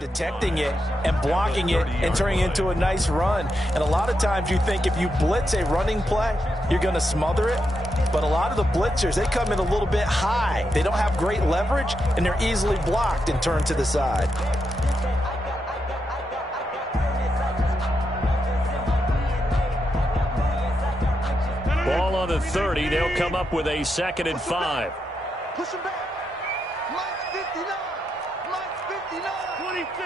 detecting it and blocking it and turning it into a nice run. And a lot of times you think if you blitz a running play, you're going to smother it. But a lot of the blitzers, they come in a little bit high. They don't have great leverage, and they're easily blocked and turned to the side. Ball on the 30. They'll come up with a 2nd and 5. Push him back. Mike's 59. Mike's 59. 26.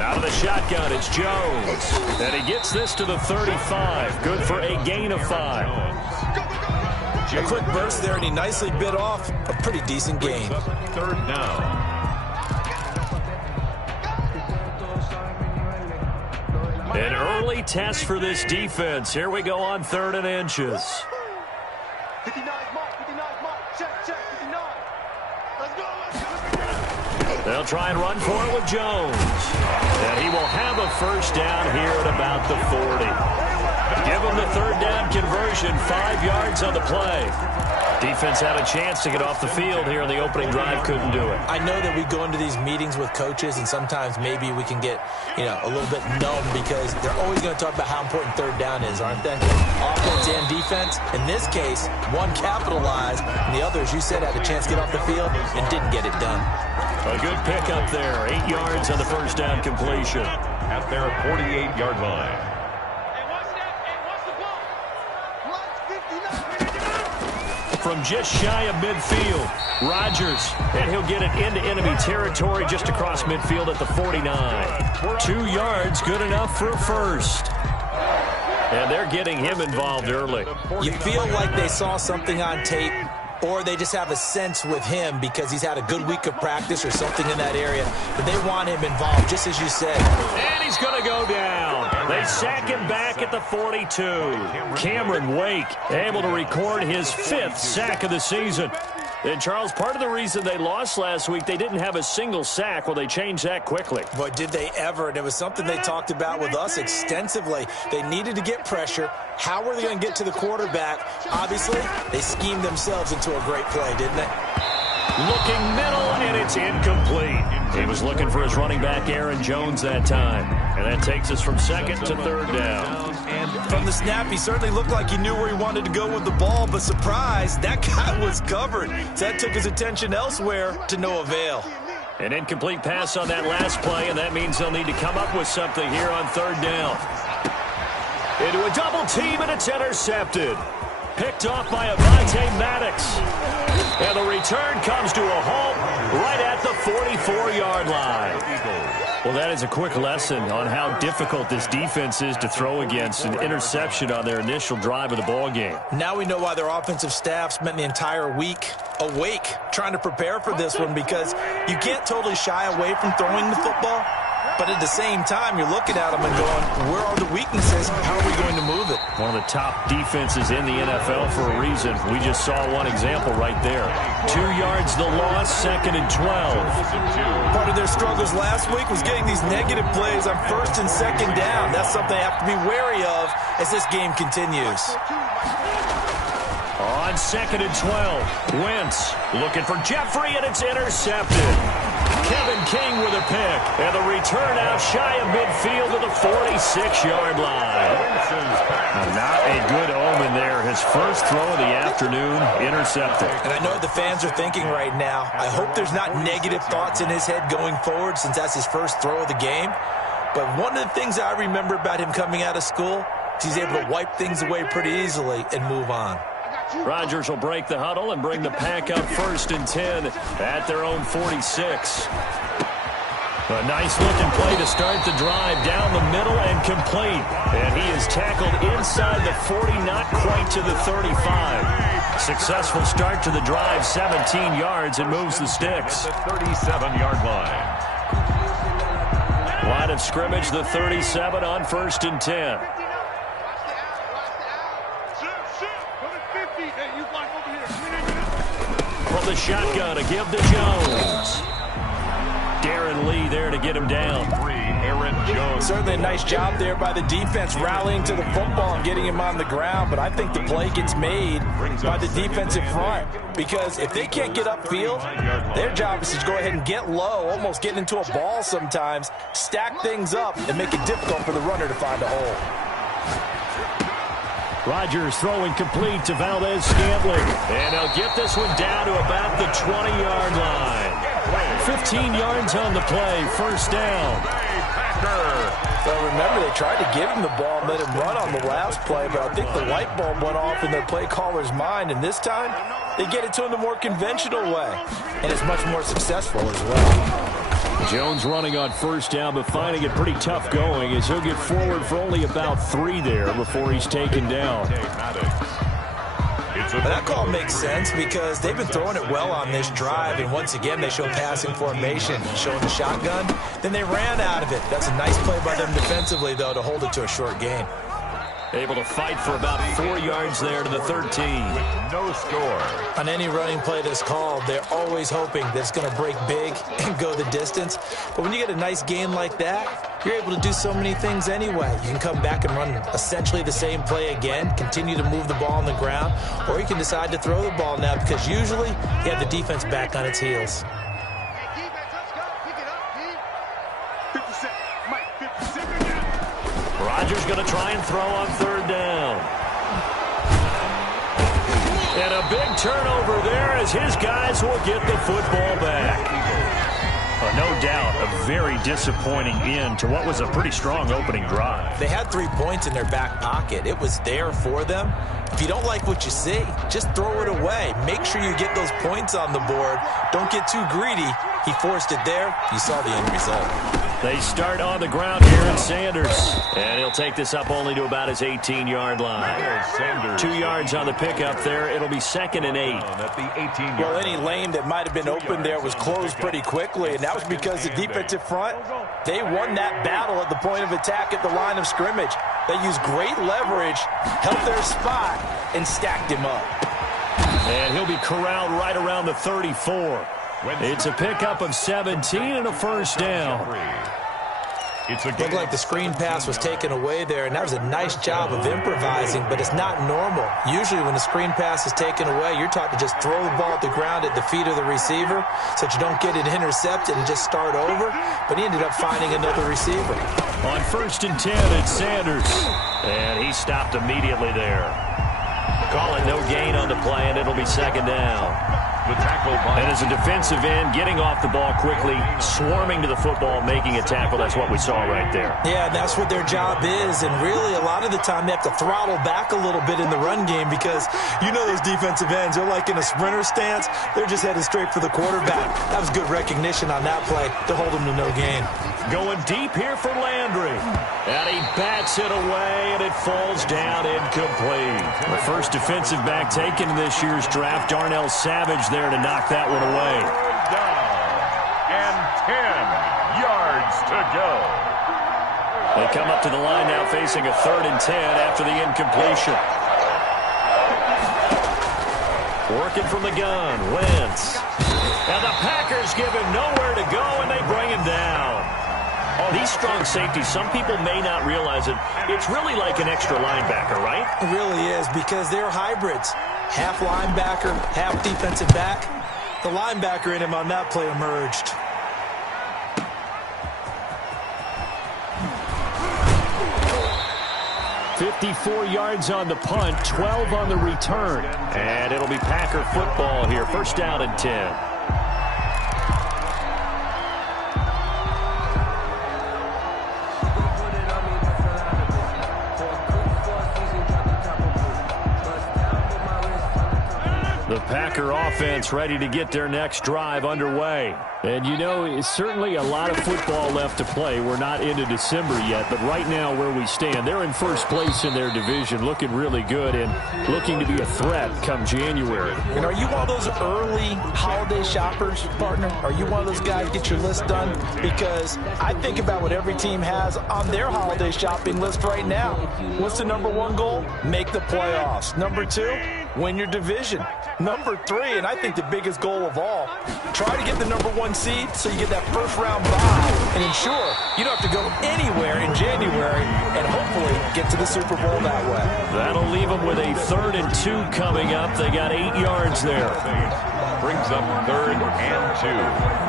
Out of the shotgun, it's Jones. And he gets this to the 35. Good for a gain of 5. A quick burst there, and he nicely bit off a pretty decent gain. 3rd down. An early test for this defense. Here we go on 3rd and inches. 59 Mike. 59 Mike. Check. 59. Let's go. They'll try and run for it with Jones. And he will have a 1st down here at about the 40. Give him the 3rd down conversion, 5 yards on the play. Defense had a chance to get off the field here in the opening drive, couldn't do it. I know that we go into these meetings with coaches, and sometimes maybe we can get, a little bit numb because they're always going to talk about how important 3rd down is, aren't they? Offense and defense. In this case, one capitalized, and the other, as you said, had a chance to get off the field and didn't get it done. A good pickup there, 8 yards on the 1st down completion. At their 48-yard line. From just shy of midfield, Rodgers, and he'll get it into enemy territory just across midfield at the 49. 2 yards, good enough for a 1st. And they're getting him involved early. You feel like they saw something on tape, or they just have a sense with him because he's had a good week of practice or something in that area, but they want him involved, just as you said. And he's going to go down. They sack him back at the 42. Cameron Wake able to record his 5th sack of the season. And, Charles, part of the reason they lost last week, they didn't have a single sack. Well, they changed that quickly. Boy, did they ever. And it was something they talked about with us extensively. They needed to get pressure. How were they going to get to the quarterback? Obviously, they schemed themselves into a great play, didn't they? Looking middle, and it's incomplete. He was looking for his running back, Aaron Jones, that time. And that takes us from 2nd to 3rd down. From the snap, he certainly looked like he knew where he wanted to go with the ball, but surprise, that guy was covered. So that took his attention elsewhere to no avail. An incomplete pass on that last play, and that means they'll need to come up with something here on 3rd down. Into a double team, and it's intercepted. Picked off by Avonte Maddox. And the return comes to a halt right at the 44-yard line. Well, that is a quick lesson on how difficult this defense is to throw against. An interception on their initial drive of the ballgame. Now we know why their offensive staff spent the entire week awake trying to prepare for this one, because you can't totally shy away from throwing the football. But at the same time, you're looking at them and going, where are the weaknesses? How are we going to move it? One of the top defenses in the NFL for a reason. We just saw one example right there. 2 yards the loss, 2nd and 12. Part of their struggles last week was getting these negative plays on 1st and 2nd down. That's something they have to be wary of as this game continues. On 2nd and 12, Wentz looking for Jeffrey, and it's intercepted. Kevin King with a pick, and the return out shy of midfield to the 46-yard line. Not a good omen there. His first throw of the afternoon, intercepted. And I know what the fans are thinking right now. I hope there's not negative thoughts in his head going forward, since that's his first throw of the game. But one of the things I remember about him coming out of school is he's able to wipe things away pretty easily and move on. Rodgers will break the huddle and bring the pack up 1st and 10 at their own 46. A nice-looking play to start the drive down the middle and complete. And he is tackled inside the 40, not quite to the 35. Successful start to the drive, 17 yards, and moves the sticks. At the 37-yard line. Line of scrimmage, the 37 on 1st and 10. From the shotgun, a give to Jones. Darren Lee there to get him down. Certainly a nice job there by the defense rallying to the football and getting him on the ground, but I think the play gets made by the defensive front because if they can't get upfield, their job is to go ahead and get low, almost get into a ball sometimes, stack things up, and make it difficult for the runner to find a hole. Rodgers throwing complete to Valdez-Scantling, and they'll get this one down to about the 20-yard line. 15 yards on the play, first down. Well, remember, they tried to give him the ball and let him run on the last play, but I think the light bulb went off in their play caller's mind, and this time they get it to him the more conventional way, and it's much more successful as well. Jones running on first down, but finding it pretty tough going as he'll get forward for only about 3 there before he's taken down. But that call makes sense because they've been throwing it well on this drive, and once again they show passing formation, showing the shotgun. Then they ran out of it. That's a nice play by them defensively, though, to hold it to a short gain. Able to fight for about 4 yards there to the 13. No score. On any running play that's called, they're always hoping that it's going to break big and go the distance. But when you get a nice gain like that, you're able to do so many things anyway. You can come back and run essentially the same play again, continue to move the ball on the ground, or you can decide to throw the ball now because usually you have the defense back on its heels. Rodgers going to try and throw on third down. And a big turnover there as his guys will get the football back. No doubt a very disappointing end to what was a pretty strong opening drive. They had 3 points in their back pocket. It was there for them. If you don't like what you see, just throw it away. Make sure you get those points on the board. Don't get too greedy. He forced it there. You saw the end result. They start on the ground here in Sanders. And he'll take this up only to about his 18-yard line. 2 yards on the pickup there. It'll be 2nd and 8. Well, any lane that might have been open there was closed pretty quickly, and that was because the defensive front, they won that battle at the point of attack at the line of scrimmage. They used great leverage, held their spot, and stacked him up. And he'll be corralled right around the 34. It's a pickup of 17 and a first down. Looked like the screen pass was taken away there, and that was a nice job of improvising, but it's not normal. Usually when the screen pass is taken away, you're taught to just throw the ball at the ground at the feet of the receiver so that you don't get it intercepted and just start over, but he ended up finding another receiver. On 1st and 10, it's Sanders, and he stopped immediately there. Call it no gain on the play, and it'll be 2nd down. And as a defensive end, getting off the ball quickly, swarming to the football, making a tackle, that's what we saw right there. Yeah, and that's what their job is, and really a lot of the time they have to throttle back a little bit in the run game because you know those defensive ends, they're like in a sprinter stance, they're just headed straight for the quarterback. That was good recognition on that play to hold them to no gain. Going deep here for Landry. And he bats it away, and it falls down incomplete. The first defensive back taken in this year's draft, Darnell Savage there to knock that one away. Down. And 10 yards to go. They come up to the line now facing a 3rd and 10 after the incompletion. Working from the gun, Wentz. And the Packers give him nowhere to go, and they bring him down. Oh, these strong safeties, some people may not realize it. It's really like an extra linebacker, right? It really is because they're hybrids. Half linebacker, half defensive back. The linebacker in him on that play emerged. .54 yards on the punt, 12 on the return. And it'll be Packer football here, 1st down and 10. The Packer offense ready to get their next drive underway. And, you know, it's certainly a lot of football left to play. We're not into December yet, but right now where we stand, they're in first place in their division, looking really good and looking to be a threat come January. And are you one of those early holiday shoppers, partner? Are you one of those guys get your list done? Because I think about what every team has on their holiday shopping list right now. What's the #1 goal? Make the playoffs. #2, win your division. #3, and I think the biggest goal of all, try to get the #1 seed so you get that first round bye and ensure you don't have to go anywhere in January and hopefully get to the Super Bowl that way. That'll leave them with a 3rd and 2 coming up. They got 8 yards there. Brings up 3rd and 2.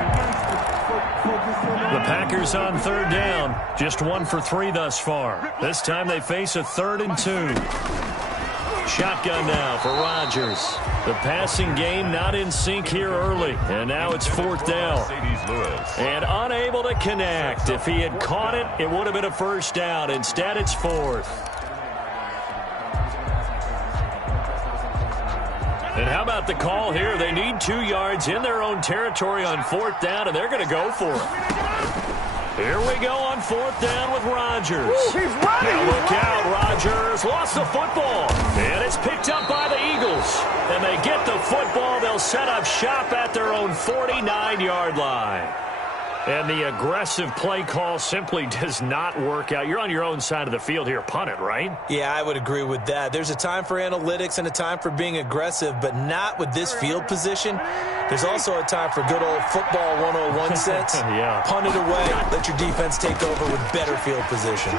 The Packers on 3rd down. Just 1 for 3 thus far. This time they face a 3rd and 2. Shotgun now for Rodgers. The passing game not in sync here early. And now it's 4th down. And unable to connect. If he had caught it, it would have been a 1st down. Instead, it's 4th. And how about the call here? They need 2 yards in their own territory on 4th down, and they're going to go for it. Here we go on 4th down with Rodgers. Ooh, he's running! Now look out, Rodgers lost the football. And it's picked up by the Eagles. And they get the football. They'll set up shop at their own 49-yard line. And the aggressive play call simply does not work out. You're on your own side of the field here. Punt it, right? Yeah, I would agree with that. There's a time for analytics and a time for being aggressive, but not with this field position. There's also a time for good old football 101 sense. Yeah. Punt it away. Let your defense take over with better field position.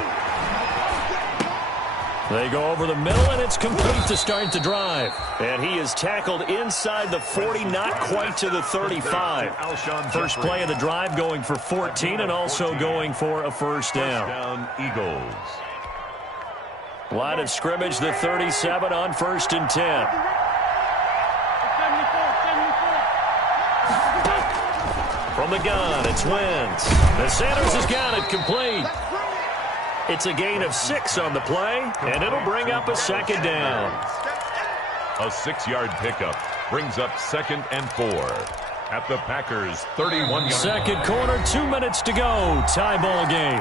They go over the middle, and it's complete to start the drive. And he is tackled inside the 40, not quite to the 35. First play of the drive going for 14 and also going for a 1st down. Eagles. Line of scrimmage, the 37 on 1st and 10. From the gun, it's Wentz. And Sanders has got it complete. It's a gain of 6 on the play, and it'll bring up a 2nd down. A 6-yard pickup brings up 2nd and 4 at the Packers' 31-yard. Second quarter, 2 minutes to go. Tie ball game.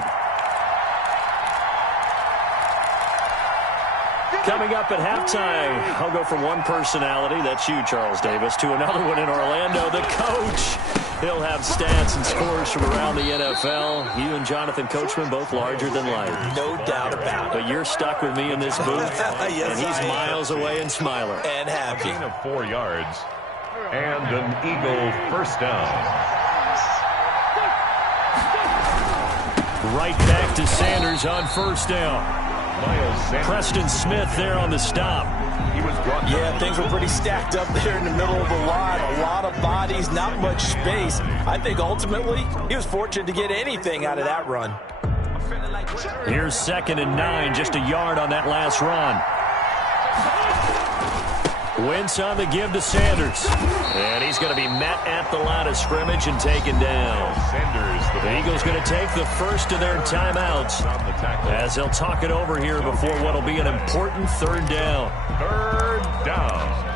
Coming up at halftime, I'll go from one personality, that's you, Charles Davis, to another one in Orlando, the coach. He'll have stats and scores from around the NFL. You and Jonathan Coachman both larger than life. No doubt about it. But you're stuck with me in this booth, Yes, and he's miles away and smiling. And happy. Gain of 4 yards and an Eagle 1st down. Right back to Sanders on 1st down. Preston Smith there on the stop. Yeah, things were pretty stacked up there in the middle of the line. A lot of bodies, not much space. I think ultimately he was fortunate to get anything out of that run. Here's 2nd and 9, just a yard on that last run. Wentz on the give to Sanders. And he's going to be met at the line of scrimmage and taken down. The Eagles going to take the first of their timeouts as they'll talk it over here before what will be an important 3rd down. 3rd down.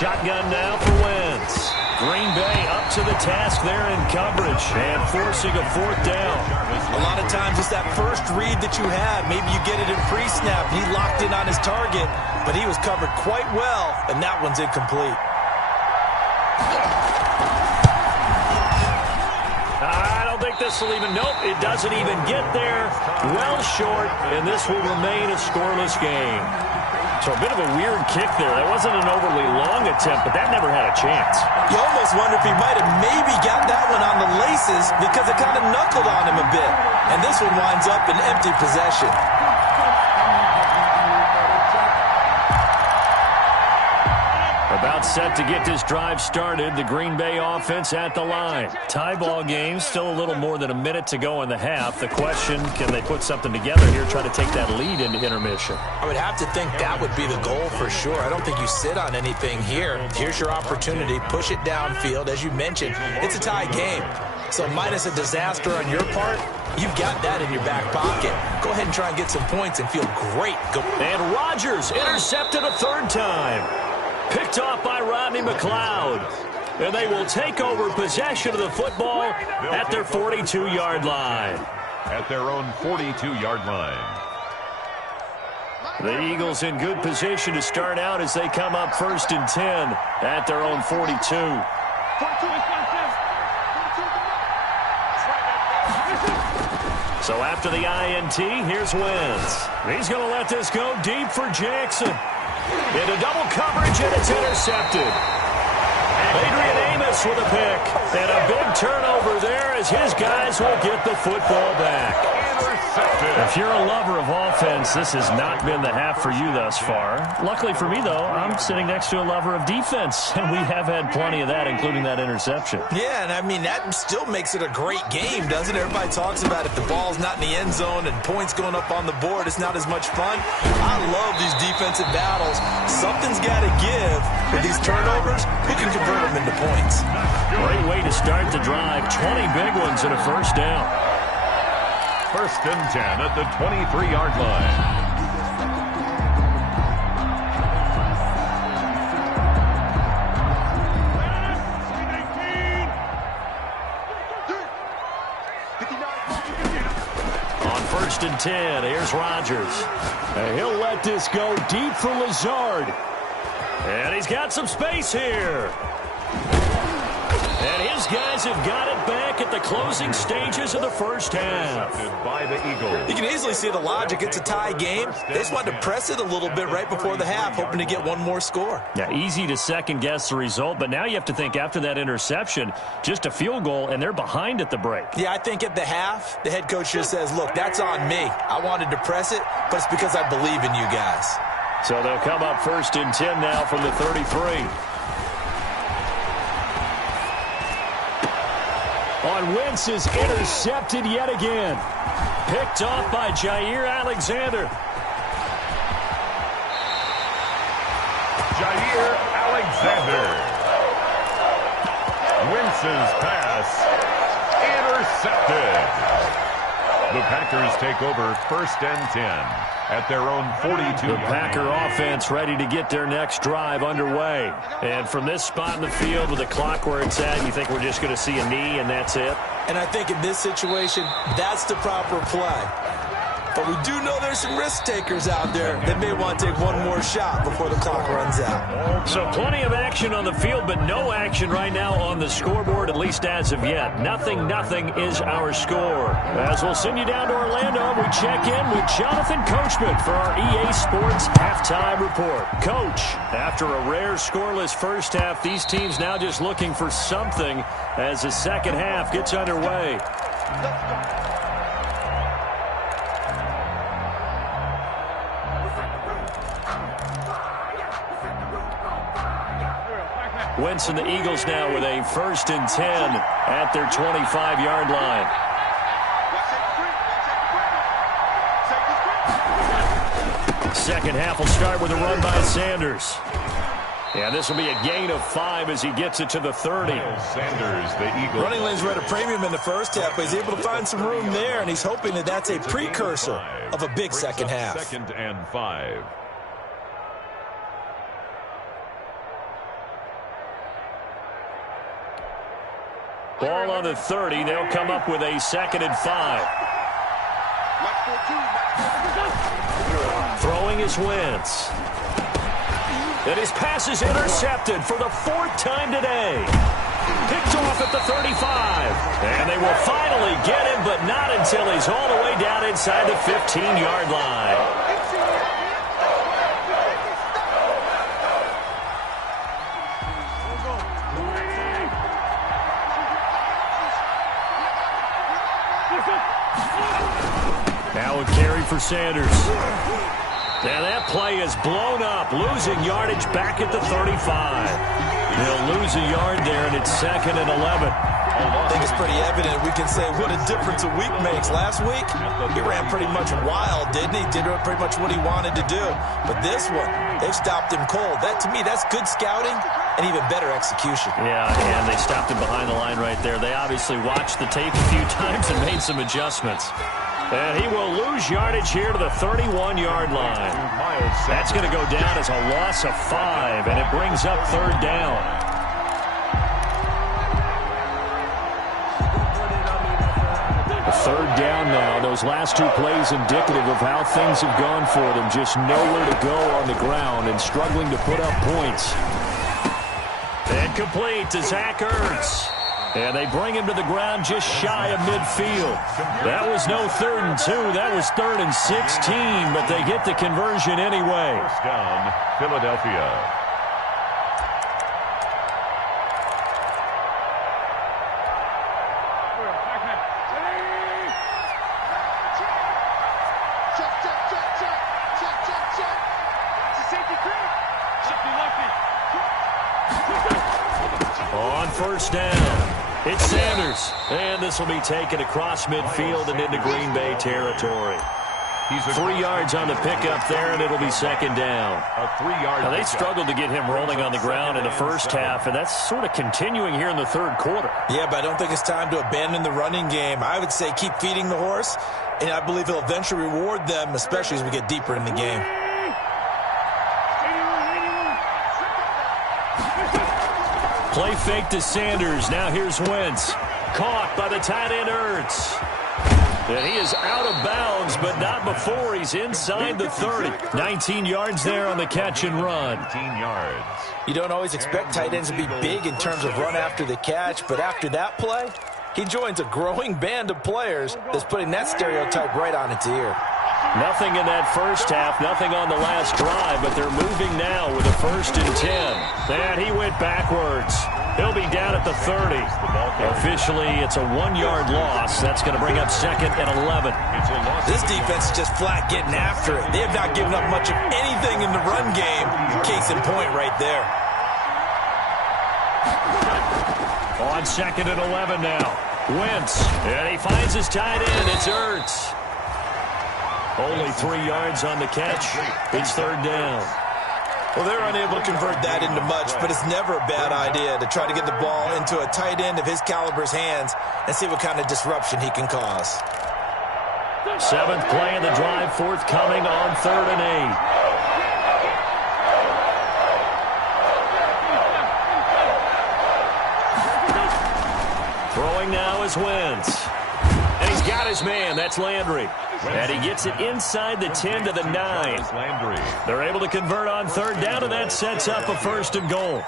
Shotgun now for Wentz. Green Bay up to the task there in coverage and forcing a 4th down. A lot of times it's that first read that you have. Maybe you get it in pre-snap. He locked in on his target, but he was covered quite well, and that one's incomplete. I don't think this will even, nope, it doesn't even get there. Well short, and this will remain a scoreless game. So a bit of a weird kick there. That wasn't an overly long attempt, but that never had a chance. You almost wonder if he might have maybe got that one on the laces because it kind of knuckled on him a bit. And this one winds up in empty possession. About set to get this drive started. The Green Bay offense at the line. Tie ball game, still a little more than a minute to go in the half. The question, can they put something together here, try to take that lead into intermission? I would have to think that would be the goal for sure. I don't think you sit on anything here. Here's your opportunity. Push it downfield. As you mentioned, it's a tie game. So minus a disaster on your part, you've got that in your back pocket. Go ahead and try and get some points and feel great. And Rodgers intercepted a 3rd time. Picked off by Rodney McLeod. And they will take over possession of the football at their 42-yard line. At their own 42-yard line. The Eagles in good position to start out as they come up 1st and 10 at their own 42. So after the INT, here's Wentz. He's going to let this go deep for Jackson. Into double coverage, and it's intercepted. Adrian Amos with a pick. And a big turnover there as his guys will get the football back. If you're a lover of offense, this has not been the half for you thus far. Luckily for me, though, I'm sitting next to a lover of defense, and we have had plenty of that, including that interception. Yeah, and I mean, that still makes it a great game, doesn't it? Everybody talks about if the ball's not in the end zone and points going up on the board, it's not as much fun. I love these defensive battles. Something's got to give with these turnovers. Who can convert them into points? Great way to start the drive. 20 big ones and a first down. 1st and 10 at the 23-yard line. On 1st and 10, here's Rodgers. And he'll let this go deep for Lazard. And he's got some space here. And his guys have got it back at the closing stages of the first half. By the Eagles. You can easily see the logic. It's a tie game. They just wanted to press it a little bit right before the half, hoping to get one more score. Yeah, easy to second-guess the result, but now you have to think after that interception, just a field goal, and they're behind at the break. Yeah, I think at the half, the head coach just says, look, that's on me. I wanted to press it, but it's because I believe in you guys. So they'll come up 1st and 10 now from the 33. On Wentz is intercepted yet again. Picked off by Jair Alexander. Jair Alexander. Wentz's pass intercepted. The Packers take over 1st and 10 at their own 42. The Packer offense ready to get their next drive underway. And from this spot in the field with the clock where it's at, you think we're just going to see a knee and that's it? And I think in this situation, that's the proper play. But we do know there's some risk takers out there that may want to take one more shot before the clock runs out. So plenty of action on the field, but no action right now on the scoreboard, at least as of yet. 0-0 is our score. As we'll send you down to Orlando, we check in with Jonathan Coachman for our EA Sports Halftime Report. Coach, after a rare scoreless first half, these teams now just looking for something as the second half gets underway. Wentz and the Eagles now with a 1st and 10 at their 25-yard line. Second half will start with a run by Sanders. Yeah, this will be a gain of 5 as he gets it to the 30. Sanders, the Eagles. Running lanes were at a premium in the first half, but he's able to find some room there, and he's hoping that that's a precursor of a big second half. 2nd and 5. Ball on the 30. They'll come up with a 2nd and 5. Throwing is Wentz. And his pass is intercepted for the 4th time today. Picked off at the 35. And they will finally get him, but not until he's all the way down inside the 15-yard line. Now a carry for Sanders. Now that play is blown up, losing yardage back at the 35. They'll lose a yard there, and it's 2nd and 11. I think it's pretty evident. We can say what a difference a week makes. Last week, he ran pretty much wild, didn't he? Did pretty much what he wanted to do. But this one, they stopped him cold. That, to me, that's good scouting and even better execution. Yeah, and they stopped him behind the line right there. They obviously watched the tape a few times and made some adjustments. And he will lose yardage here to the 31-yard line. That's going to go down as a loss of 5, and it brings up 3rd down. A 3rd down now. Those last 2 plays indicative of how things have gone for them. Just nowhere to go on the ground and struggling to put up points. And complete to Zach Ertz. And they bring him to the ground just shy of midfield. That was no 3rd and 2. That was 3rd and 16, but they get the conversion anyway. First down, Philadelphia. On first down, it's Sanders. And this will be taken across midfield and into Green Bay territory. He's 3 yards on the pickup there, and it'll be 2nd down. A 3-yard Now, they pickup. struggled to get him rolling on the ground in the first half, and that's sort of continuing here in the 3rd quarter. Yeah, but I don't think it's time to abandon the running game. I would say keep feeding the horse, and I believe he'll eventually reward them, especially as we get deeper in the game. Play fake to Sanders. Now here's Wentz. Caught by the tight end Ertz. And he is out of bounds, but not before he's inside the 30. 19 yards there on the catch and run. 19 yards. You don't always expect tight ends to be big in terms of run after the catch, but after that play, he joins a growing band of players that's putting that stereotype right on its ear. Nothing in that first half, nothing on the last drive, but they're moving now with a 1st and 10. And he went backwards. He'll be down at the 30. Officially, it's a 1-yard loss. That's going to bring up 2nd and 11. This defense is just flat getting after it. They have not given up much of anything in the run game. Case in point right there. On 2nd and 11 now. Wentz. And he finds his tight end. It's Ertz. Only 3 yards on the catch. It's 3rd down. Well, they're unable to convert that into much, but it's never a bad idea to try to get the ball into a tight end of his caliber's hands and see what kind of disruption he can cause. 7th play of the drive, forthcoming on 3rd and 8. Throwing now is Wentz. And he's got his man. That's Landry. And he gets it inside the 10 to the 9. Landry. They're able to convert on 3rd down, and that sets up a 1st and goal.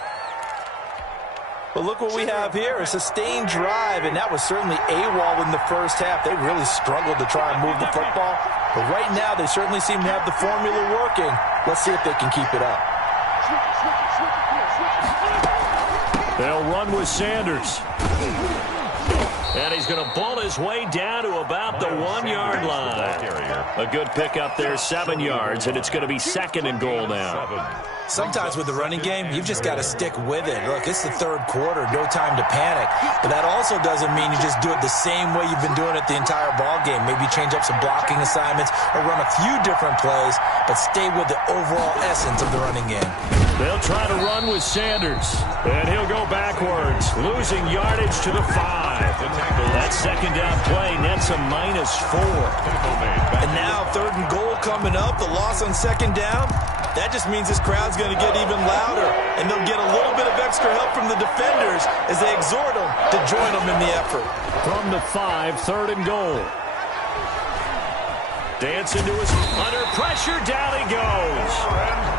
Well, look what we have here. A sustained drive, and that was certainly AWOL in the first half. They really struggled to try and move the football. But right now, they certainly seem to have the formula working. Let's see if they can keep it up. They'll run with Sanders. And he's going to ball his way down to about the 1-yard line. A good pickup there, 7 yards, and it's going to be 2nd and goal now. Sometimes with the running game, you've just got to stick with it. Look, it's the 3rd quarter, no time to panic. But that also doesn't mean you just do it the same way you've been doing it the entire ball game. Maybe change up some blocking assignments or run a few different plays, but stay with the overall essence of the running game. They'll try to run with Sanders, and he'll go backwards, losing yardage to the 5. That 2nd down play nets a -4. And now 3rd and goal coming up, the loss on 2nd down. That just means this crowd's going to get even louder, and they'll get a little bit of extra help from the defenders as they exhort them to join them in the effort. From the 5, 3rd and goal. Dancing to his under pressure, down he goes.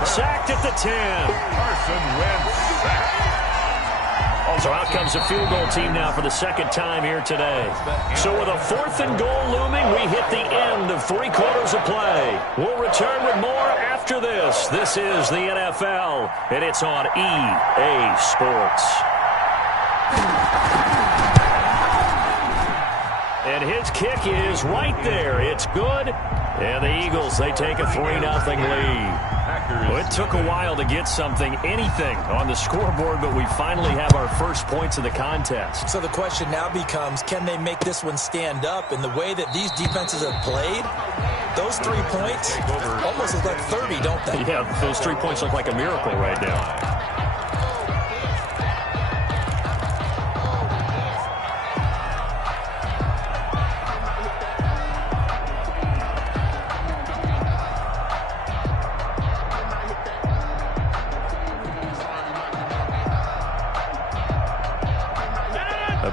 Sacked at the 10. Carson Wentz sacked. So out comes the field goal team now for the 2nd time here today. So with a 4th and goal looming, we hit the end of 3 quarters of play. We'll return with more after this. This is the NFL, and it's on EA Sports. And his kick is right there. It's good. And the Eagles, they take a 3-0 lead. Well, it took a while to get anything on the scoreboard, but we finally have our first points of the contest. So the question now becomes, can they make this one stand up? In the way that these defenses have played, those 3 points almost look like 30, don't they? Yeah, those 3 points look like a miracle right now.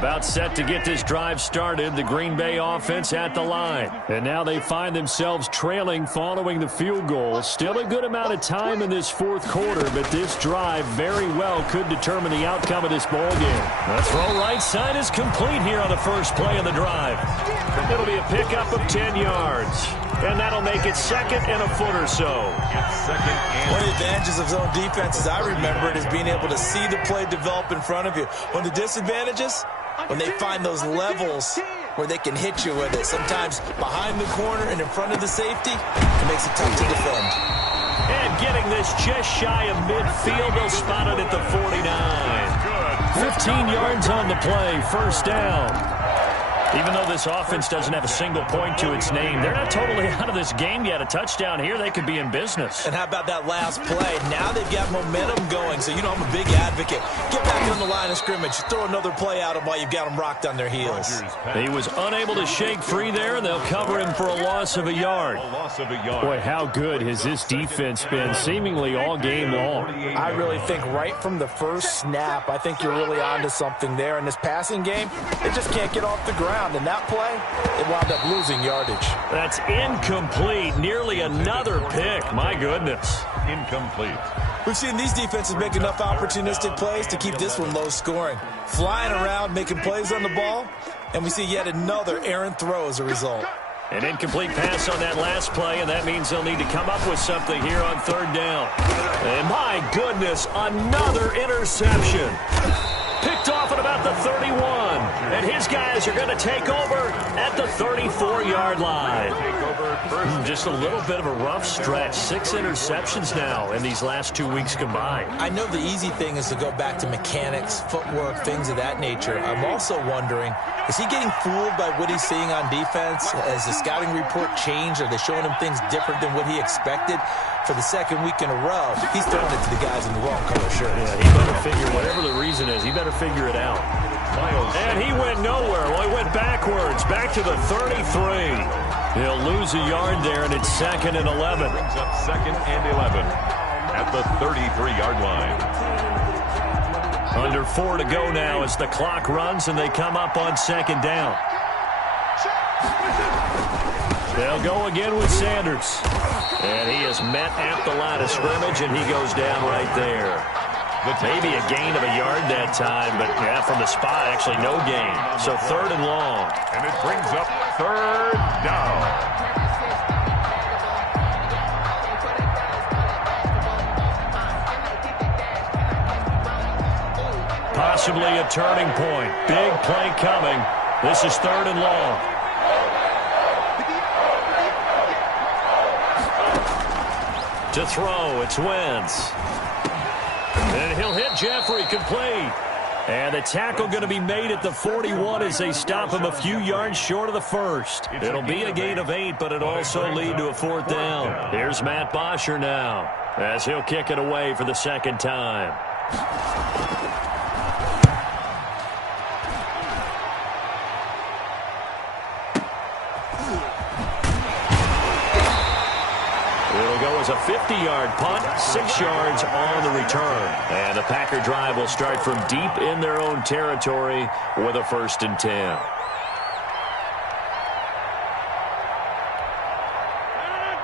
About set to get this drive started, the Green Bay offense at the line. And now they find themselves trailing following the field goal. Still a good amount of time in this fourth quarter, but this drive very well could determine the outcome of this ball game. The throw right side is complete here on the first play of the drive. It'll be a pickup of 10 yards. And that'll make it second and a foot or so. One of the advantages of zone defense, as I remember it, is being able to see the play develop in front of you. One of the disadvantages, when they find those levels where they can hit you with it. Sometimes behind the corner and in front of the safety, it makes it tough to defend. And getting this just shy of midfield, they'll spot it at the 49. 15 yards on the play, first down. Even though this offense doesn't have a single point to its name, they're not totally out of this game yet. A touchdown here, they could be in business. And how about that last play? Now they've got momentum going, so you know I'm a big advocate. Get back on the line of scrimmage. Throw another play at them while you've got them rocked on their heels. He was unable to shake free there, and they'll cover him for a loss of a yard. Boy, how good has this defense been seemingly all game long? I really think right from the first snap, I think you're really onto something there. In this passing game, they just can't get off the ground. In that play, it wound up losing yardage. That's incomplete. Nearly another pick. My goodness. Incomplete. We've seen these defenses make enough opportunistic plays to keep this one low scoring. Flying around, making plays on the ball, and we see yet another errant throw as a result. An incomplete pass on that last play, and that means they'll need to come up with something here on third down. And my goodness, another interception. Picked off at about the 31. And his guys are going to take over at the 34-yard line. Just a little bit of a rough stretch. 6 interceptions now in these last 2 weeks combined. I know the easy thing is to go back to mechanics, footwork, things of that nature. I'm also wondering, is he getting fooled by what he's seeing on defense? Has the scouting report changed? Are they showing him things different than what he expected? For the second week in a row, he's throwing it to the guys in the wrong color shirts. Yeah, he better figure, whatever the reason is, he better figure it out. And he went nowhere. Well, he went backwards, back to the 33. He'll lose a yard there, and it's second and 11. Brings up second and 11 at the 33-yard line. Under 4 to go now as the clock runs, and they come up on second down. They'll go again with Sanders. And he is met at the line of scrimmage, and he goes down right there. Maybe a gain of a yard that time, but yeah, from the spot, actually no gain. So third and long. And it brings up third down. Possibly a turning point. Big play coming. This is third and long. To throw, it's Wentz. And he'll hit Jeffrey, complete. And the tackle going to be made at the 41 as they stop him a few yards short of the first. It'll be a gain of 8, but it'll also lead to a fourth down. Here's Matt Bosher now as he'll kick it away for the second time. A 50-yard punt, 6 yards on the return. And the Packer drive will start from deep in their own territory with a 1st and 10.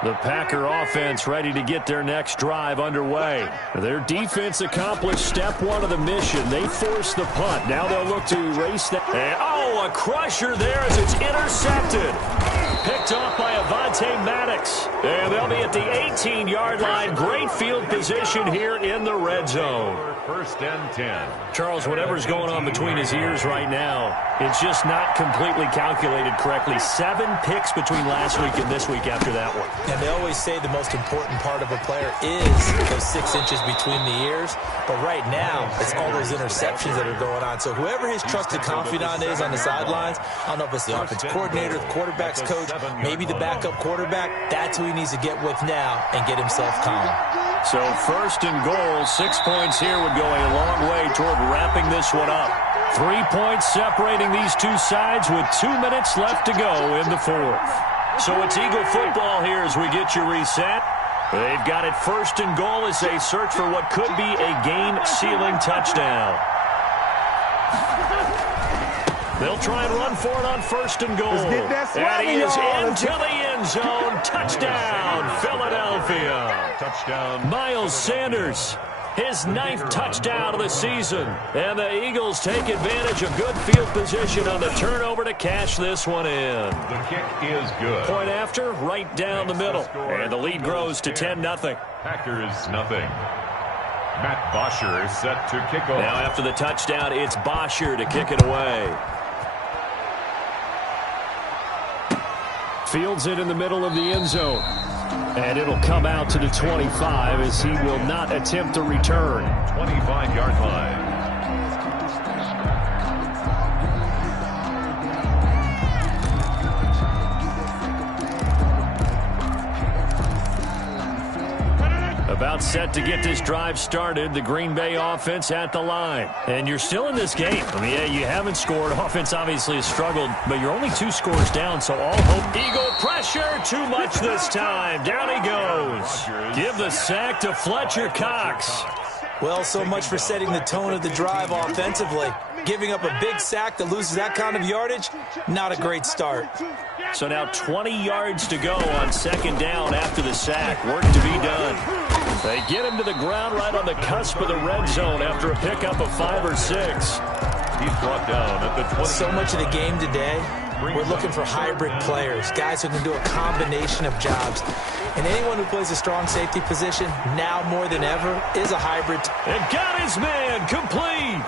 The Packer offense ready to get their next drive underway. Their defense accomplished step 1 of the mission. They forced the punt. Now they'll look to erase that. And, a crusher there as it's intercepted. Picked off by Avonte Maddox. And they'll be at the 18-yard line. Great field position here in the red zone. 1st and 10. Charles, whatever's going on between his ears right now, it's just not completely calculated correctly. 7 picks between last week and this week after that one. And they always say the most important part of a player is those 6 inches between the ears. But right now, it's all those interceptions that are going on. So whoever his trusted confidant is on the sidelines, I don't know if it's the offensive coordinator, the quarterback's coach, maybe the backup quarterback, that's who he needs to get with now and get himself calm. So 1st and goal, 6 points here would go a long way toward wrapping this one up. 3 points separating these two sides with 2 minutes left to go in the 4th. So it's Eagle football here as we get you reset. They've got it 1st and goal as they search for what could be a game-sealing touchdown. They'll try and run for it on 1st and goal. And he is into the end zone. Touchdown, Philadelphia. Touchdown. Miles Sanders, his 9th touchdown of the season. And the Eagles take advantage of good field position on the turnover to cash this one in. The kick is good. Point after, right down the middle. And the lead grows to 10-0. Packers nothing. Matt Bosher is set to kick off. Now after the touchdown, it's Bosher to kick it away. Fields it in the middle of the end zone. And it'll come out to the 25 as he will not attempt to return. 25-yard line. About set to get this drive started, the Green Bay offense at the line. And you're still in this game. I mean, yeah, you haven't scored. Offense obviously has struggled, but you're only 2 scores down, so all hope. Eagle pressure, too much this time. Down he goes. Give the sack to Fletcher Cox. Well, so much for setting the tone of the drive offensively. Giving up a big sack that loses that kind of yardage, not a great start. So now 20 yards to go on 2nd down after the sack. Work to be done. They get him to the ground right on the cusp of the red zone after a pickup of 5 or 6. He's brought down at the 20. So much of the game today, we're looking for hybrid players, guys who can do a combination of jobs. And anyone who plays a strong safety position, now more than ever, is a hybrid. And got his man complete.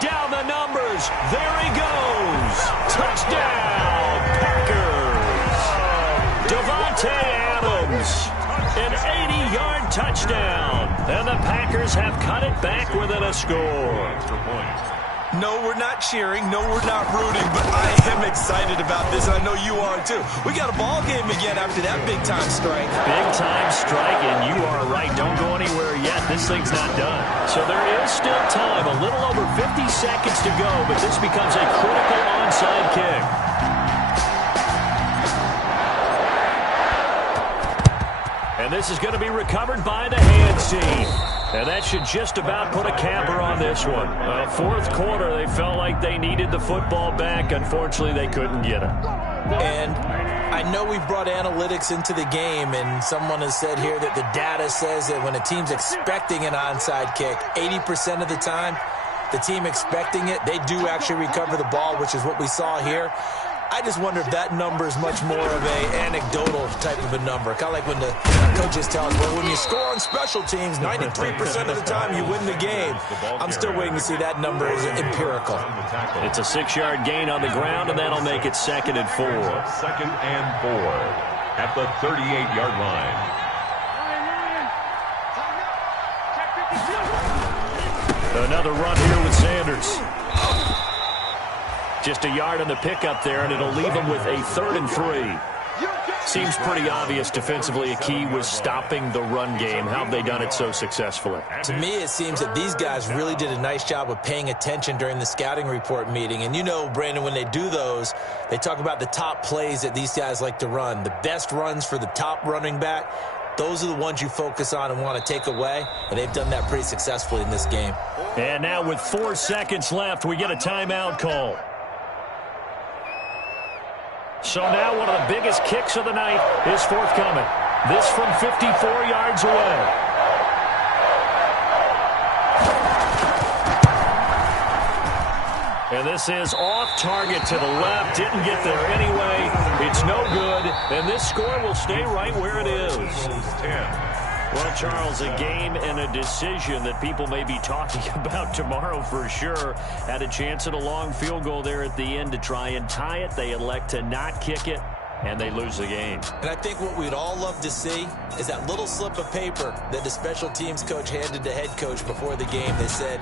Down the numbers. There he goes. Touchdown, Packers. Davante Adams. An 80-yard touchdown. And the Packers have cut it back within a score. No, we're not cheering. No, we're not rooting. But I am excited about this, and I know you are too. We got a ball game again after that big-time strike. Big-time strike, and you are right. Don't go anywhere yet. This thing's not done. So there is still time. A little over 50 seconds to go, but this becomes a critical onside kick. And this is going to be recovered by the hands team. And that should just about put a capper on this one. 4th quarter, they felt like they needed the football back. Unfortunately, they couldn't get it. And I know we've brought analytics into the game, and someone has said here that the data says that when a team's expecting an onside kick, 80% of the time, the team expecting it, they do actually recover the ball, which is what we saw here. I just wonder if that number is much more of a anecdotal type of a number. Kind of like when the coaches tell us, well, when you score on special teams, 93% of the time you win the game. I'm still waiting to see that number is empirical. It's a 6-yard gain on the ground, and that'll make it 2nd and 4. 2nd and 4 at the 38-yard line. Another run here with Sanders. Just a yard on the pickup there, and it'll leave him with a 3rd and 3. Seems pretty obvious defensively a key was stopping the run game. How have they done it so successfully? To me, it seems that these guys really did a nice job of paying attention during the scouting report meeting. And you know, Brandon, when they do those, they talk about the top plays that these guys like to run. The best runs for the top running back, those are the ones you focus on and want to take away. And they've done that pretty successfully in this game. And now with 4 seconds left, we get a timeout call. So now one of the biggest kicks of the night is forthcoming. This from 54 yards away. And this is off target to the left. Didn't get there anyway. It's no good. And this score will stay right where it is. 10. Well, Charles, a game and a decision that people may be talking about tomorrow for sure. Had a chance at a long field goal there at the end to try and tie it. They elect to not kick it, and they lose the game. And I think what we'd all love to see is that little slip of paper that the special teams coach handed to head coach before the game. They said,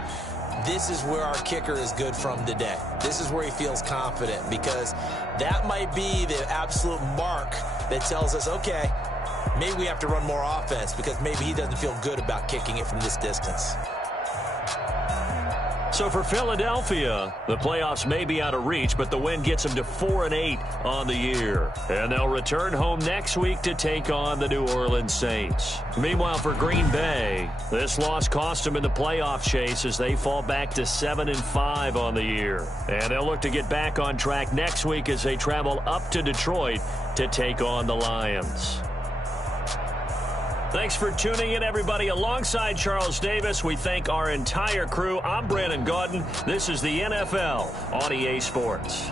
this is where our kicker is good from today. This is where he feels confident, because that might be the absolute mark that tells us, okay, maybe we have to run more offense because maybe he doesn't feel good about kicking it from this distance. So for Philadelphia, the playoffs may be out of reach, but the win gets them to 4-8 on the year. And they'll return home next week to take on the New Orleans Saints. Meanwhile, for Green Bay, this loss cost them in the playoff chase as they fall back to 7-5 on the year. And they'll look to get back on track next week as they travel up to Detroit to take on the Lions. Thanks for tuning in, everybody. Alongside Charles Davis, we thank our entire crew. I'm Brandon Gaudin. This is the NFL on EA Sports.